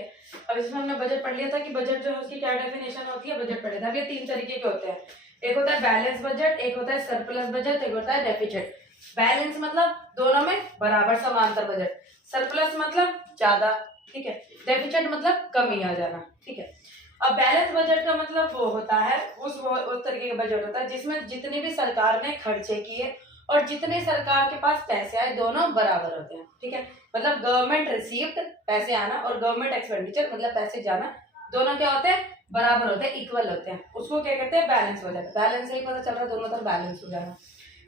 है। अब इसमें हमने बजट पढ़ लिया था कि बजट जो है उसकी क्या डेफिनेशन होती है, बजट पढ़े थे। अब ये 3 तरीके के होते हैं, एक होता है बैलेंस बजट, एक होता है सरप्लस बजट, एक होता है डेफिसिट। बैलेंस मतलब दोनों में बराबर समांतर बजट, सरप्लस मतलब ज्यादा, ठीक है, डेफिसिट मतलब कमी आ जाना, ठीक है। अब बैलेंस बजट का मतलब वो होता है उस तरीके का बजट होता है जिसमें जितने भी सरकार ने खर्चे किए और जितने सरकार के पास पैसे आए दोनों बराबर होते हैं, ठीक है। मतलब गवर्नमेंट रिसीव्ड पैसे आना और गवर्नमेंट एक्सपेंडिचर मतलब पैसे जाना, दोनों क्या होते हैं, बराबर होते हैं, इक्वल होते हैं। उसको क्या कहते हैं, बैलेंस बजट। बैलेंस से ही पता चल रहा है दोनों तरफ बैलेंस हो जाना।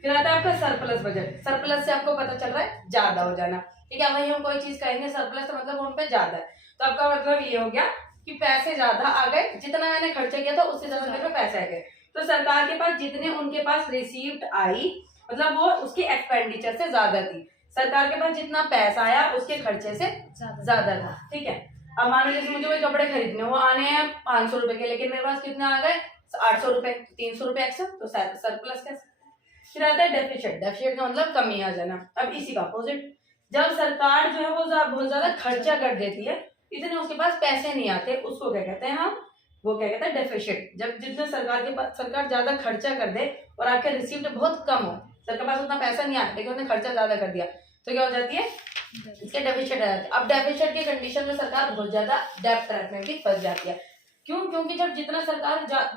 फिर आता है आपका सरप्लस बजट। सरप्लस से आपको पता चल रहा है ज्यादा हो जाना, ठीक है। वही हम कोई चीज कहेंगे सरप्लस तो मतलब उन पे ज्यादा है, तो आपका मतलब ये हो गया कि पैसे ज्यादा आ गए, जितना मैंने खर्चा किया था उससे ज्यादा मेरे पे पैसे आ गए। तो सरकार के पास जितने उनके पास रिसीव्ड आई मतलब वो उसकी एक्सपेंडिचर से ज्यादा थी। सरकार के पास जितना पैसा आया उसके खर्चे से ज्यादा था, ठीक है। अब मान लो जैसे मुझे कोई कपड़े खरीदने, वो आने हैं 500 रुपए के, लेकिन मेरे पास कितने आ गए 800 रुपए, 300 रुपए एक्स्ट्रा, तो सरप्लस कह सकते हैं। फिर आता है डेफिसिट। डेफिसिट का मतलब कमी आ जाना। अब इसी का अपोजिट, जब सरकार जो है वो बहुत ज्यादा खर्चा कर देती है, इतने उसके पास पैसे नहीं आते, उसको क्या कहते हैं हम, वो क्या कहते हैं डेफिसिट। जब जितने सरकार के पास सरकार ज्यादा खर्चा कर दे और आपके रिसीव्ड बहुत कम हो, सर के पास उतना पैसा नहीं आया लेकिन उसने खर्चा ज्यादा कर दिया, तो क्या हो जाती है, इसके डेफिसिट आ जाती है। अब डेफिसिट की कंडीशन में सरकार बहुत ज्यादा डेब्ट ट्रैप में भी फंस जाती है। क्यों? क्योंकि जब जितना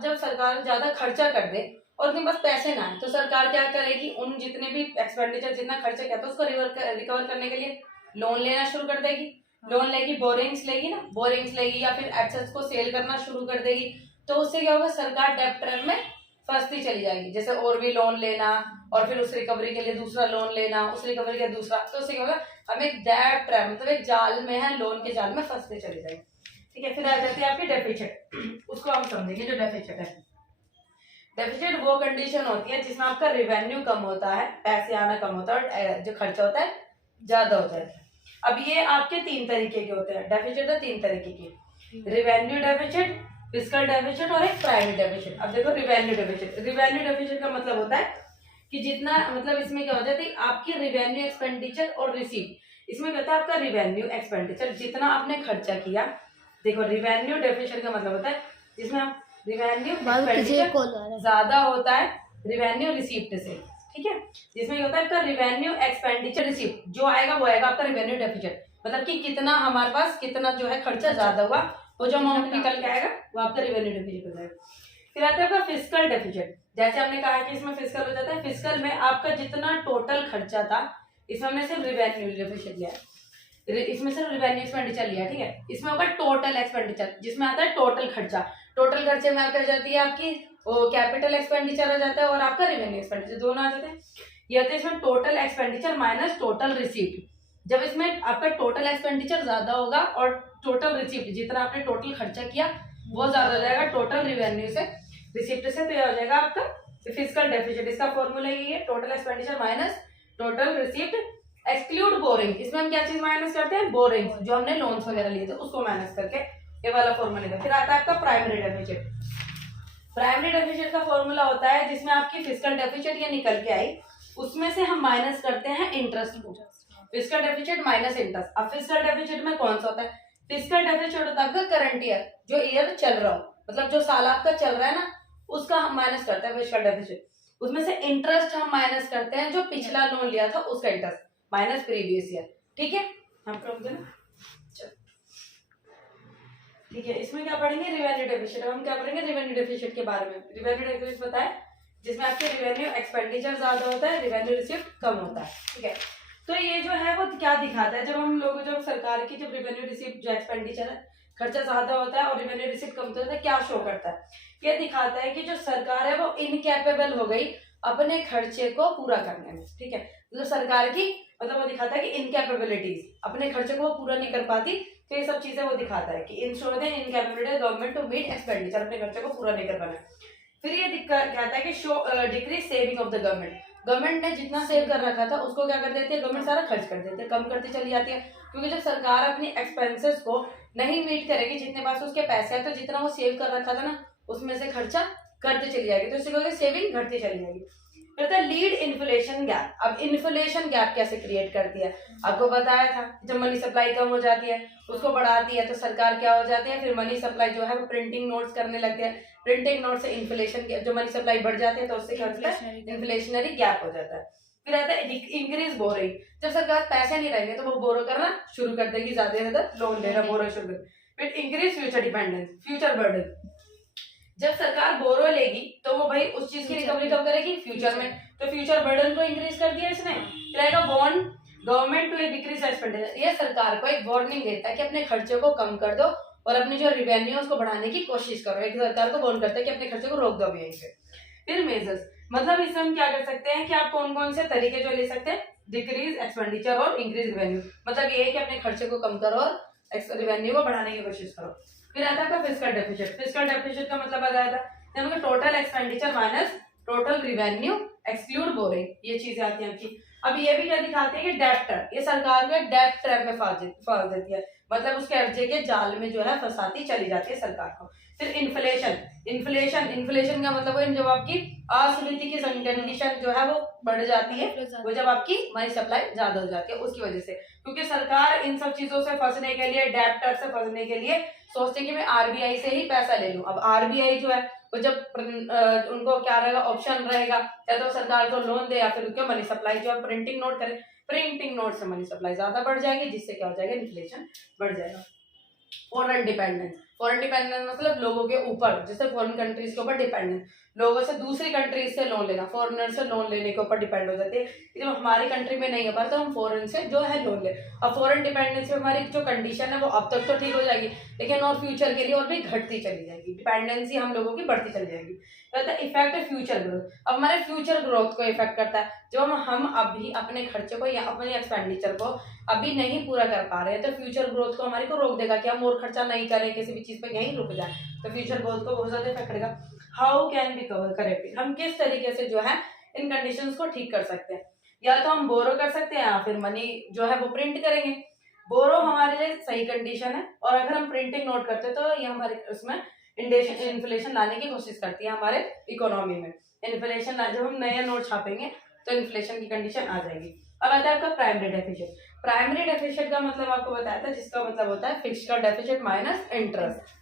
जब सरकार ज्यादा खर्चा कर दे और उनके पास पैसे ना आए, तो सरकार क्या करेगी, उन जितने भी एक्सपेंडिचर जितना खर्चा किया था उसको रिकवर करने के लिए लोन लेना शुरू कर देगी। लोन लेगी, बोरिंग्स लेगी ना, बोरिंग्स लेगी या फिर एसेट्स को सेल करना शुरू कर देगी। तो उससे क्या होगा, सरकार डेब्ट ट्रैप में फंसती चली जाएगी। जैसे और भी लोन लेना और फिर उस रिकवरी के लिए दूसरा लोन लेना, उस रिकवरी के दूसरा, तो उससे क्या होगा, हम एक डेब्ट ट्रैप मतलब एक जाल में है, लोन के जाल में फंसते चले जाएंगे, ठीक है। फिर आ जाती है आपकी डेफिसिट। उसको हम समझेंगे जो डेफिसिट है। डेफिसिट वो कंडीशन होती है जिसमें आपका रिवेन्यू कम होता है, पैसे आना कम होता है और जो खर्चा होता है ज्यादा हो जाता है। अब ये आपके 3 तरीके के होते हैं डेफिसिट, है 3 तरीके की, रिवेन्यू डेफिसिट, फिस्कल डेफिसिट और एक प्राइमरी डेफिसिट। अब देखो रिवेन्यू डेफिसिट। रिवेन्यू डेफिसिट का मतलब होता है कि जितना मतलब इसमें क्या हो जाता है, आपकी रिवेन्यू एक्सपेंडिचर और रिसीव, इसमें क्या होता है आपका रिवेन्यू एक्सपेंडिचर जितना आपने खर्चा किया। देखो रिवेन्यू डेफिसिट का मतलब होता है जिसमें आप रिवेन्यू एक्सपेंडिचर ज्यादा होता है रिवेन्यू रिसीप्ट से, ठीक है। जिसमें होता है आपका रिवेन्यू एक्सपेंडिचर रिसीप्ट, जो आएगा वो आएगा आपका रिवेन्यू डेफिसिट, मतलब कि कितना हमारे पास कितना जो है खर्चा ज्यादा हुआ, वो जो अमाउंट निकल के आएगा वो आपका रिवेन्यू डेफिसिट हो जाएगा। फिर आता है आपका फिस्कल डेफिसिट। जैसे हमने कहा कि इसमें फिस्कल हो जाता है, फिस्कल में आपका जितना टोटल खर्चा था, इसमें हमने सिर्फ रिवेन्यू डेफिसिट लिया है, इसमें सिर्फ रिवेन्यू एक्सपेंडिचर लिया, ठीक है। इसमें होगा टोटल एक्सपेंडिचर, जिसमें आता है टोटल खर्चा। टोटल खर्चे में आपका जाती है आपकी कैपिटल एक्सपेंडिचर आ जाता है और आपका रिवेन्यू एक्सपेंडिचर, दोनों आ जाते हैं। ये होता है इसमें total expenditure minus total receipt. जब इसमें आपका टोटल एक्सपेंडिचर ज्यादा होगा और टोटल रिसीप्ट जितना आपने टोटल खर्चा किया वो ज्यादा हो जाएगा टोटल रिवेन्यू से, रिसीप्ट से, तो यह हो जाएगा आपका फिस्कल डेफिसिट। इसका फॉर्मूला ये है, total expenditure minus total receipt exclude boring. इसमें हम क्या चीज माइनस करते हैं, बोरिंग, जो हमने लोन्स वगैरह लिए थे उसको माइनस करके ये वाला फॉर्मूला था। फिर आता है आपका प्राइमरी डेफिसिट। प्राइमरी डेफिसिट का फॉर्मूला होता है जिसमें आपकी फिस्कल डेफिसिट ये निकल के आई, उसमें से हम माइनस करते हैं इंटरेस्ट को। Fiscal deficit minus interest. अब फिस्कल डेफिसिट में कौन सा होता है, फिस्कल डेफिसिट होता है आपका करंट ईयर, जो ईयर चल रहा हो, मतलब जो साल आपका चल रहा है ना, उसका हम माइनस करते हैं फिस्कल डेफिसिट। उसमें से इंटरेस्ट हम माइनस करते हैं जो पिछला लोन लिया था उसका इंटरेस्ट, माइनस प्रीवियस ईयर, ठीक है। हम समझे ना, ठीक है। इसमें क्या पढ़ेंगे, रिवेन्यू डेफिसिट। हम क्या पढ़ेंगे, रिवेन्यू डेफिसिट के बारे में। रिवेन्यू डेफिसिट बताए जिसमें आपके रिवेन्यू एक्सपेंडिचर ज्यादा होता है, रिवेन्यू रिसीप्ट कम होता है, ठीक है। तो ये जो है वो क्या दिखाता है, जब हम लोग जब सरकार की जब रिवेन्यू रिसीप्ट जो एक्सपेंडिचर है खर्चा ज्यादा होता है और रिवेन्यू रिसीप्ट कम होता है, क्या शो करता है, ये दिखाता है कि जो सरकार है वो इनकैपेबल हो गई अपने खर्चे को पूरा करने में, ठीक है। मतलब सरकार की मतलब वो दिखाता है कि इनकैपेबिलिटीज, अपने खर्चे को पूरा नहीं कर पाती, तो ये सब चीजें वो दिखाता है कि in show the incapability government to meet expenditure, अपने खर्चे को पूरा नहीं कर पाना। फिर ये कहता है कि show decrease saving of the government. Government ने जितना सेव कर रखा था उसको क्या कर देती है, गवर्नमेंट सारा खर्च कर देती है, कम करती चली जाती है। क्योंकि जब सरकार अपनी एक्सपेंसेस को नहीं मीट करेगी, जितने पास उसके पैसे हैं, तो जितना वो सेव कर रखा था ना उसमें से खर्चा करते चली जाएगी, तो उससे क्या होगा, सेविंग घटती चली जाएगी। फिर था लीड इन्फ्लेशन गैप। अब इन्फ्लेशन गैप कैसे क्रिएट करती है, आपको बताया था, जब मनी सप्लाई कम हो जाती है उसको बढ़ाती है तो सरकार क्या हो जाती है, फिर मनी सप्लाई जो है वो प्रिंटिंग नोट्स करने लगती है, प्रिंटिंग नोट से इन्फ्लेशन, जो मनी सप्लाई बढ़ जाती है तो उससे क्या होता है, इन्फ्लेशनरी गैप हो जाता है। फिर आता है इंक्रीज बोरिंग, जब सरकार पैसे नहीं रहेंगे तो वो बोरो करना शुरू कर देगी, ज्यादा से ज्यादा लोन देना, बोरो शुरू कर। फिर increase future dependence, future burden, जब सरकार बोरो लेगी तो वो भाई उस चीज की रिकवरी कब करेगी, फ्यूचर में, तो फ्यूचर बर्डन को इंक्रीज कर दिया इसने। फिर आएगा warn government to decrease expenditure, ये सरकार को एक वार्निंग देता है कि अपने खर्चे को कम कर दो और अपनी जो रिवेन्यू है उसको बढ़ाने की कोशिश करो, एक सरकार को वार्न करता है कि अपने खर्चे को रोक दो अभी यहीं पे। फिर मेजर्स, मतलब इसमें हम क्या कर सकते हैं कि आप कौन कौन से तरीके जो ले सकते हैं, डिक्रीज एक्सपेंडिचर और इंक्रीज रिवेन्यू, मतलब ये है कि अपने खर्चे को कम करो और रिवेन्यू को बढ़ाने की कोशिश करो। फिर आता है फिस्कल डेफिसिट, फिस्कल डेफिसिट का मतलब बताया था total expenditure minus total revenue exclude boring, ये चीजें आती हैं आपकी। अब ये भी क्या दिखाते हैं कि डेप्टर, ये सरकार को डेप्ट ट्रैप में फंस देती है, मतलब उसके अर्जे के जाल में जो है फंसाती चली जाती है सरकार को। फिर इन्फ्लेशन, इन्फ्लेशन का मतलब है जब आपकी अस्वीति की कंडीशन जो है वो बढ़ जाती है, वो जब आपकी मनी सप्लाई ज्यादा हो जाती है उसकी वजह से, क्योंकि सरकार इन सब चीजों से फंसने के लिए, डेप्टर से फंसने के लिए सोचते हैं कि मैं आरबीआई से ही पैसा ले लूं। अब आरबीआई जो है वो जब उनको क्या रहेगा, ऑप्शन रहेगा, या तो सरकार को लोन दे या फिर उनके मनी सप्लाई जो है प्रिंटिंग नोट करे, प्रिंटिंग नोट से मनी सप्लाई ज्यादा बढ़ जाएगी, जिससे क्या हो जाएगा, इन्फ्लेशन बढ़ जाएगा। फॉरेन डिपेंडेंस, फॉरेन डिपेंडेंस मतलब लोगों के ऊपर, जैसे फॉरेन कंट्रीज के ऊपर डिपेंडेंस, लोगों से दूसरी कंट्रीज से लोन लेना, फॉरेनर से लोन लेने के ऊपर डिपेंड हो जाते हैं, जब हमारी कंट्री में नहीं हो पाता तो हम फॉरेन से जो है लोन ले। अब फॉरेन डिपेंडेंस में हमारी जो कंडीशन है वो अब तक तो ठीक हो जाएगी, लेकिन और फ्यूचर के लिए और भी घटती चली जाएगी, डिपेंडेंसी हम लोगों की बढ़ती चली जाएगी। इफेक्ट है फ्यूचर ग्रोथ, अब हमारे फ्यूचर ग्रोथ को इफेक्ट करता है, जब हम अभी अपने खर्चे को या अपने एक्सपेंडिचर को अभी नहीं पूरा कर पा रहे हैं तो फ्यूचर ग्रोथ को हमारे को रोक देगा कि हम और खर्चा नहीं करें, किसी भी चीज पे यहीं रुक जाए, तो फ्यूचर ग्रोथ को बहुत ज्यादा इफेक्ट करेगा। How can be cover correct, हम किस तरीके से जो है इन कंडीशंस को ठीक कर सकते हैं, या तो हम बोरो कर सकते हैं या फिर मनी जो है वो प्रिंट करेंगे। बोरो हमारे लिए सही कंडीशन है, और अगर हम प्रिंटिंग नोट करते हैं तो ये हमारे उसमें इन्फ्लेशन लाने की कोशिश करती है हमारे इकोनॉमी में। इन्फ्लेशन जब हम नए नोट छापेंगे तो इन्फ्लेशन की कंडीशन आ जाएगी। अब आता है आपका प्राइमरी डेफिसिट, प्राइमरी डेफिसिट का मतलब आपको बताया था, जिसका मतलब होता है फिस्कल डेफिसिट माइनस इंटरेस्ट,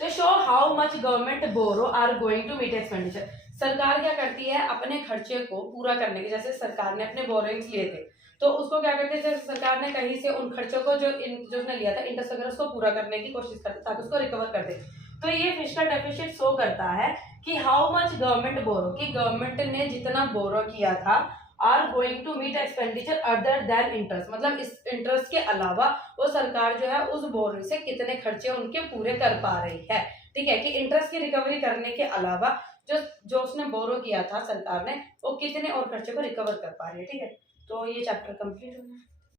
तो show how much government borrow are going to meet expenditure, सरकार क्या करती है अपने खर्चे को पूरा करने के, जैसे सरकार ने अपने बोरोइंग्स लिए थे तो उसको क्या करते थे, सरकार ने कहीं से उन खर्चों को जो उसने लिया था इंटरेस्ट वगैरह उसको पूरा करने की कोशिश करते ताकि उसको रिकवर कर दे। तो ये फिस्कल डेफिसिट शो करता है कि हाउ मच गवर्नमेंट बोरो, कि गवर्नमेंट ने जितना बोरो किया था are going to meet expenditure other than interest, मतलब इस इंटरेस्ट के अलावा वो सरकार जो है उस बोरो से कितने खर्चे उनके पूरे कर पा रही है। ठीक है, कि इंटरेस्ट की रिकवरी करने के अलावा जो उसने बोरो किया था सरकार ने, वो कितने और खर्चे को रिकवर कर पा रही है। ठीक है, तो ये चैप्टर कंप्लीट हो गया।